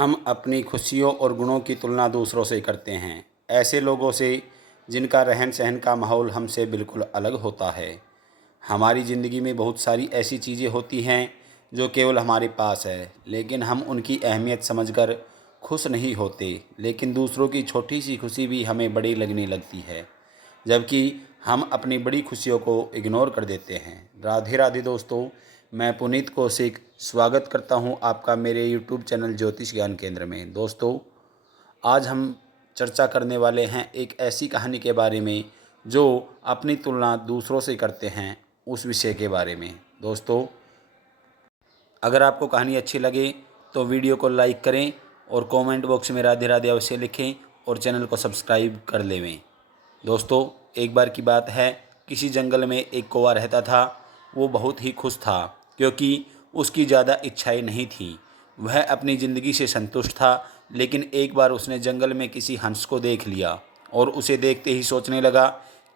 हम अपनी खुशियों और गुणों की तुलना दूसरों से करते हैं, ऐसे लोगों से जिनका रहन सहन का माहौल हमसे बिल्कुल अलग होता है। हमारी ज़िंदगी में बहुत सारी ऐसी चीज़ें होती हैं जो केवल हमारे पास है, लेकिन हम उनकी अहमियत समझकर खुश नहीं होते। लेकिन दूसरों की छोटी सी खुशी भी हमें बड़ी लगने लगती है, जबकि हम अपनी बड़ी खुशियों को इग्नोर कर देते हैं। राधे राधे दोस्तों, मैं पुनीत कौशिक स्वागत करता हूं आपका मेरे यूट्यूब चैनल ज्योतिष ज्ञान केंद्र में। दोस्तों, आज हम चर्चा करने वाले हैं एक ऐसी कहानी के बारे में जो अपनी तुलना दूसरों से करते हैं, उस विषय के बारे में। दोस्तों, अगर आपको कहानी अच्छी लगे तो वीडियो को लाइक करें और कमेंट बॉक्स में राधे राधे अवश्य लिखें और चैनल को सब्सक्राइब कर लेवें। दोस्तों, एक बार की बात है, किसी जंगल में एक कौवा रहता था। वो बहुत ही खुश था क्योंकि उसकी ज़्यादा इच्छाएं नहीं थी। वह अपनी ज़िंदगी से संतुष्ट था, लेकिन एक बार उसने जंगल में किसी हंस को देख लिया और उसे देखते ही सोचने लगा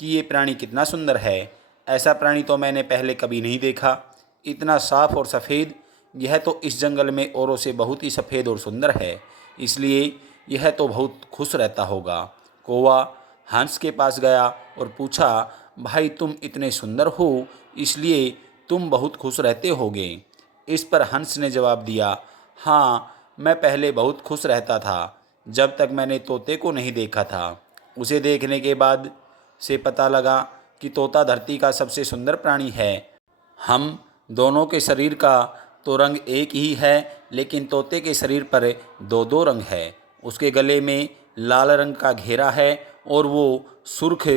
कि ये प्राणी कितना सुंदर है। ऐसा प्राणी तो मैंने पहले कभी नहीं देखा। इतना साफ और सफ़ेद, यह तो इस जंगल में औरों से बहुत ही सफ़ेद और सुंदर है, इसलिए यह तो बहुत खुश रहता होगा। कौवा हंस के पास गया और पूछा, भाई तुम इतने सुंदर हो, इसलिए तुम बहुत खुश रहते होगे। इस पर हंस ने जवाब दिया, हाँ, मैं पहले बहुत खुश रहता था, जब तक मैंने तोते को नहीं देखा था। उसे देखने के बाद से पता लगा कि तोता धरती का सबसे सुंदर प्राणी है। हम दोनों के शरीर का तो रंग एक ही है, लेकिन तोते के शरीर पर दो दो रंग है। उसके गले में लाल रंग का घेरा है और वो सुर्ख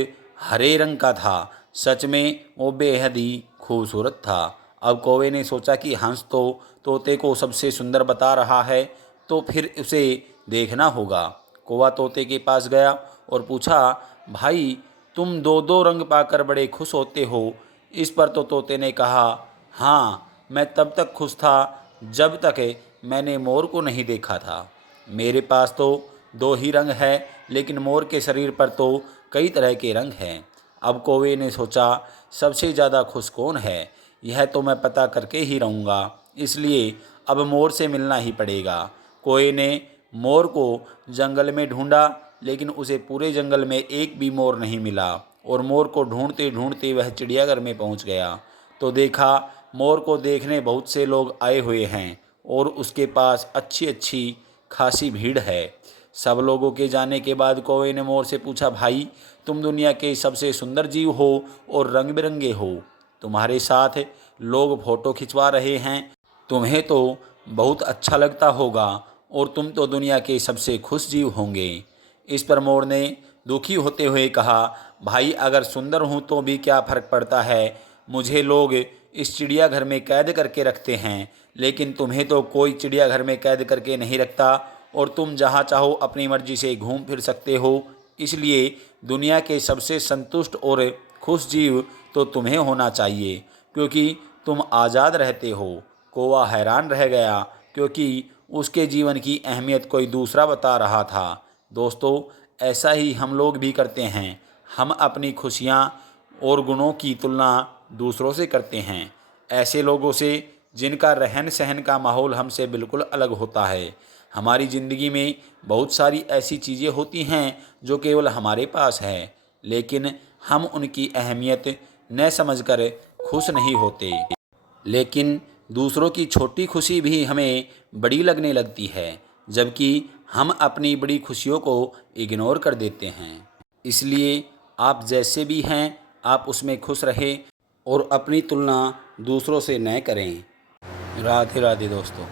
हरे रंग का था। सच में वो बेहद ही खूबसूरत था। अब कौवे ने सोचा कि हंस तो तोते को सबसे सुंदर बता रहा है, तो फिर उसे देखना होगा। कौवा तोते के पास गया और पूछा, भाई तुम दो दो रंग पाकर बड़े खुश होते हो। इस पर तो तोते ने कहा, हाँ, मैं तब तक खुश था जब तक मैंने मोर को नहीं देखा था। मेरे पास तो दो ही रंग है, लेकिन मोर के शरीर पर तो कई तरह के रंग हैं। अब कौवे ने सोचा, सबसे ज़्यादा खुश कौन है, यह तो मैं पता करके ही रहूँगा, इसलिए अब मोर से मिलना ही पड़ेगा। कौवे ने मोर को जंगल में ढूंढा, लेकिन उसे पूरे जंगल में एक भी मोर नहीं मिला और मोर को ढूंढते ढूंढते वह चिड़ियाघर में पहुंच गया तो देखा, मोर को देखने बहुत से लोग आए हुए हैं और उसके पास अच्छी अच्छी खासी भीड़ है। सब लोगों के जाने के बाद कौवे ने मोर से पूछा, भाई तुम दुनिया के सबसे सुंदर जीव हो और रंग बिरंगे हो। तुम्हारे साथ लोग फ़ोटो खिंचवा रहे हैं, तुम्हें तो बहुत अच्छा लगता होगा और तुम तो दुनिया के सबसे खुश जीव होंगे। इस पर मोर ने दुखी होते हुए कहा, भाई अगर सुंदर हूँ तो भी क्या फ़र्क पड़ता है, मुझे लोग इस चिड़ियाघर में कैद करके रखते हैं, लेकिन तुम्हें तो कोई चिड़ियाघर में कैद करके नहीं रखता और तुम जहाँ चाहो अपनी मर्जी से घूम फिर सकते हो। इसलिए दुनिया के सबसे संतुष्ट और खुश जीव तो तुम्हें होना चाहिए, क्योंकि तुम आज़ाद रहते हो। कौवा हैरान रह गया क्योंकि उसके जीवन की अहमियत कोई दूसरा बता रहा था। दोस्तों, ऐसा ही हम लोग भी करते हैं। हम अपनी खुशियाँ और गुणों की तुलना दूसरों से करते हैं, ऐसे लोगों से जिनका रहन सहन का माहौल हमसे बिल्कुल अलग होता है। हमारी ज़िंदगी में बहुत सारी ऐसी चीज़ें होती हैं जो केवल हमारे पास है, लेकिन हम उनकी अहमियत न समझकर खुश नहीं होते। लेकिन दूसरों की छोटी खुशी भी हमें बड़ी लगने लगती है, जबकि हम अपनी बड़ी खुशियों को इग्नोर कर देते हैं। इसलिए आप जैसे भी हैं, आप उसमें खुश रहें और अपनी तुलना दूसरों से न करें। राधे राधे दोस्तों।